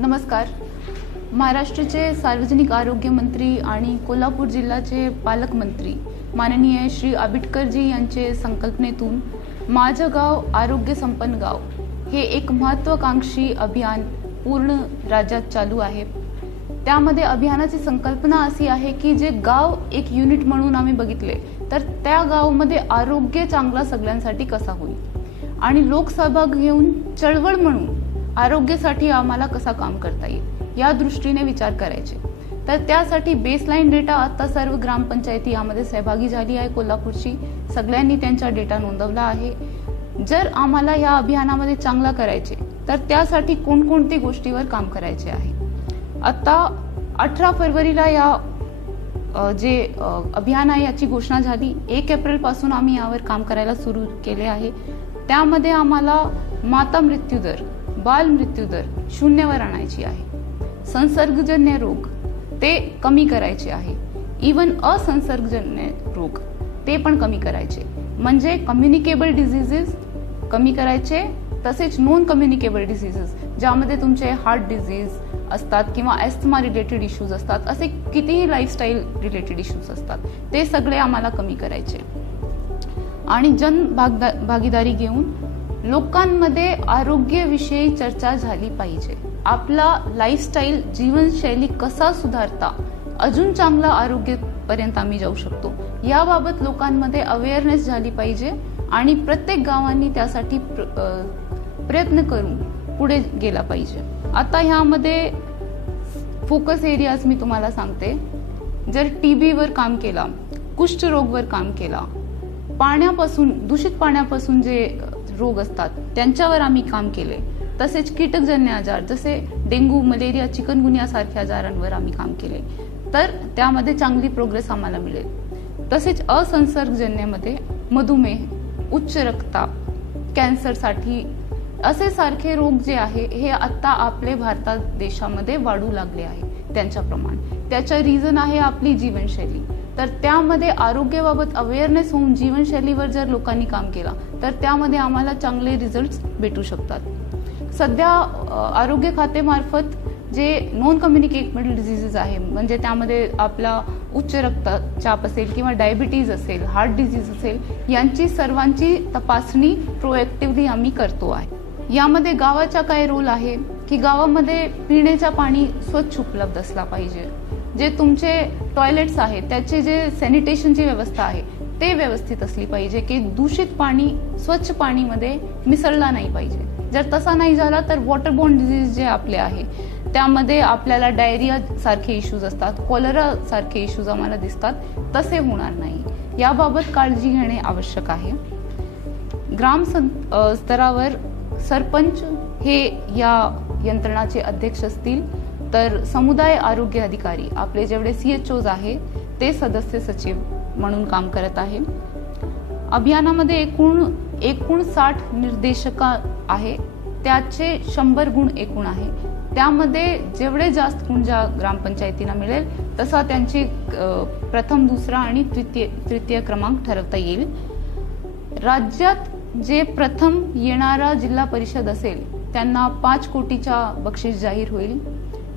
नमस्कार. महाराष्ट्राचे सार्वजनिक आरोग्य मंत्री आणि कोल्हापूर जिल्ह्याचे पालकमंत्री माननीय श्री आबिटकरजी यांचे संकल्पनेतून माझं गाव आरोग्य संपन्न गाव हे एक महत्त्वाकांक्षी अभियान पूर्ण राज्यात चालू आहे. त्यामध्ये अभियानाची संकल्पना अशी आहे की जे गाव एक युनिट म्हणून आम्ही बघितले तर त्या गावामध्ये आरोग्य चांगला सगळ्यांसाठी कसा होईल आणि लोकसहभाग घेऊन चळवळ म्हणून आरोग्यासाठी आम्हाला कसा काम करता येईल या दृष्टीने विचार करायचे. तर त्यासाठी बेसलाईन डेटा आता सर्व ग्रामपंचायती यामध्ये सहभागी झाली आहे. कोल्हापूरची सगळ्यांनी त्यांचा डेटा नोंदवला आहे. जर आम्हाला या अभियानामध्ये चांगला करायचे तर त्यासाठी कोणकोणती गोष्टीवर काम करायचे आहे. आता 18 फरवरीला या जे अभियान आहे याची घोषणा झाली. 1 एप्रिल पासून आम्ही यावर काम करायला सुरू केले आहे. त्यामध्ये आम्हाला माता मृत्यूदर, बाल मृत्यूदर 0वर आणायची आहे. संसर्गजन्य रोग ते कमी करायचे आहे. इवन असंसर्गजन्य रोग ते पण कमी करायचे. म्हणजे कम्युनिकेबल डिझिजेस कमी करायचे. तसेच नॉन कम्युनिकेबल डिझिजेस ज्यामध्ये तुमचे हार्ट डिझीज असतात किंवा ॲस्थमा रिलेटेड इश्यूज असतात, असे कितीही लाईफस्टाईल रिलेटेड इश्यूज असतात ते सगळे आम्हाला कमी करायचे. आणि जन भागीदारी घेऊन लोकांमध्ये आरोग्याविषयी चर्चा झाली पाहिजे. आपला लाईफस्टाईल जीवनशैली कसा सुधारता अजून चांगला आरोग्यापर्यंत आम्ही जाऊ शकतो याबाबत लोकांमध्ये अवेअरनेस झाली पाहिजे आणि प्रत्येक गावांनी त्यासाठी प्रयत्न करून पुढे गेला पाहिजे. आता ह्यामध्ये फोकस एरियाज मी तुम्हाला सांगते. जर टीबीवर काम केला, कुष्ठरोगवर काम केला, पाण्यापासून दूषित पाण्यापासून जे रोग असतात त्यांच्यावर आम्ही काम केले. तसेच कीटकजन्य आजार जसे डेंग्यू, मलेरिया, चिकनगुनिया सारख्या आजारांवर आम्ही काम केले तर त्यामध्ये चांगली प्रोग्रेस आम्हाला मिळेल. तसेच असंसर्गजन्यमध्ये मधुमेह, उच्च रक्तदाब, कॅन्सरसाठी असे सारखे रोग जे आहे हे आता आपले भारतात देशामध्ये वाढू लागले आहे त्यांच्या प्रमाण. त्याचं रिझन आहे आपली जीवनशैली. तर त्यामध्ये आरोग्याबाबत अवेअरनेस होऊन जीवनशैलीवर जर लोकांनी काम केला तर त्यामध्ये आम्हाला चांगले रिझल्ट्स भेटू शकतात. सध्या आरोग्य खात्यामार्फत जे नॉन कम्युनिकेबल डिझिजेस आहे म्हणजे त्यामध्ये आपला उच्च रक्तचाप असेल किंवा डायबिटीज असेल, हार्ट डिझीज असेल, यांची सर्वांची तपासणी प्रोएक्टिव्हली आम्ही करतो आहे. यामध्ये गावाचा काय रोल आहे की गावामध्ये पिण्याचा पाणी स्वच्छ उपलब्ध असला पाहिजे. जे तुमचे टॉयलेट्स आहेत त्याचे जे सॅनिटेशनची व्यवस्था आहे ते व्यवस्थित असली पाहिजे की दूषित पाणी स्वच्छ पाणीमध्ये मिसळला नाही पाहिजे. जर तसा नाही झाला तर वॉटरबोर्न डिझीज जे आपले आहे त्यामध्ये आपल्याला डायरिया सारखे इश्यूज असतात, कॉलरा सारखे इश्यूज आम्हाला दिसतात, तसे होणार नाही याबाबत काळजी घेणे आवश्यक आहे. ग्राम स्तरावर सरपंच हे या यंत्रणाचे अध्यक्ष असतील तर समुदाय आरोग्य अधिकारी आपले जेवढे CHOs आहे ते सदस्य सचिव म्हणून काम करत आहे. अभियानामध्ये एकूण 60 निर्देशक आहे. त्याचे 100 गुण एकूण आहे. त्यामध्ये जेवढे जास्त गुण ज्या ग्रामपंचायतीला मिळेल तसा त्यांची प्रथम, दुसरा आणि तृतीय क्रमांक ठरवता येईल. राज्यात जे प्रथम येणारा जिल्हा परिषद असेल त्यांना 5 कोटीचा बक्षीस जाहीर होईल.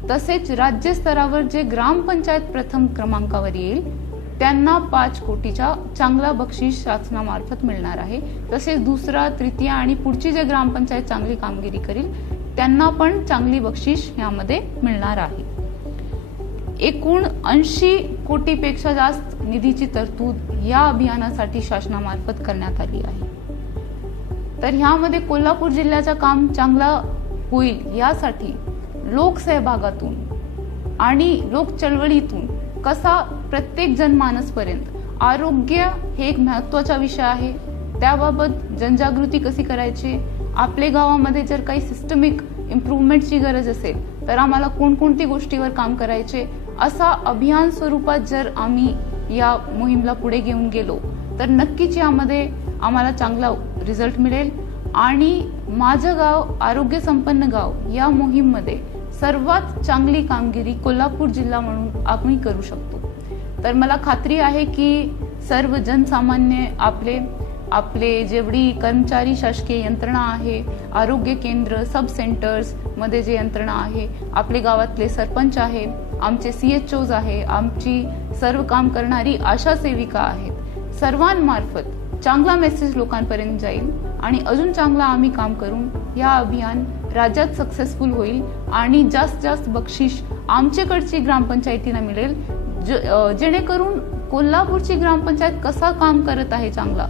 तसेच राज्य स्तरावर जे ग्रामपंचायत प्रथम क्रमांकावर येईल त्यांना 5 कोटीचा चांगला बक्षीस शासनामार्फत मिळणार आहे. तसेच दुसरा, तृतीय आणि पुढची जे ग्रामपंचायत चांगली कामगिरी करेल त्यांना पण चांगली बक्षीस यामध्ये मिळणार आहे. एकूण 80 कोटीपेक्षा जास्त निधीची तरतूद या अभियानासाठी शासनामार्फत करण्यात आली आहे. तर ह्यामध्ये कोल्हापूर जिल्ह्याचं काम चांगला होईल यासाठी लोकसहभागातून आणि लोक चळवळीतून कसा प्रत्येक जनमानसपर्यंत आरोग्य हे एक महत्त्वाचा विषय आहे त्याबाबत जनजागृती कशी करायची, आपल्या गावामध्ये जर काही सिस्टमिक इम्प्रूव्हमेंटची गरज असेल तर आम्हाला कोणकोणती गोष्टीवर काम करायचे, असा अभियान स्वरूपात जर आम्ही या मोहीमला पुढे घेऊन गेलो तर नक्कीच यामध्ये आम्हाला चांगला रिझल्ट मिळेल आणि माझं गाव आरोग्य संपन्न गाव या मोहीममध्ये सर्वात चांगली कामगिरी कोल्हापूर जिल्हा म्हणून आम्ही करू शकतो. तर मला खात्री आहे की सर्व जनसामान्य आपले आपले जेवढी कर्मचारी शासकीय यंत्रणा आहे, आरोग्य केंद्र, सब सेंटर्स मध्ये जे यंत्रणा आहे, आपले गावातले सरपंच आहे, आमचे CHOs आहे, आमची सर्व काम करणारी आशा सेविका आहेत, सर्वांमार्फत चांगला मेसेज लोकांपर्यंत जाईल आणि अजून चांगला आम्ही काम करून या अभियान राज्यात सक्सेसफुल होईल आणि जास्त जास्त बक्षीस आमच्याकडची ग्रामपंचायतींना मिळेल, जेणेकरून कोल्हापूरची ग्रामपंचायत कसा काम करत आहे चांगला,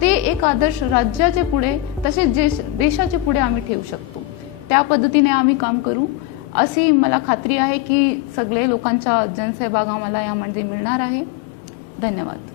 ते एक आदर्श राज्याचे पुढे तसेच देशाचे पुढे आम्ही ठेवू शकतो. त्या पद्धतीने आम्ही काम करू अशी मला खात्री आहे की सगळे लोकांचा जनसहभाग आम्हाला यामध्ये मिळणार आहे. धन्यवाद.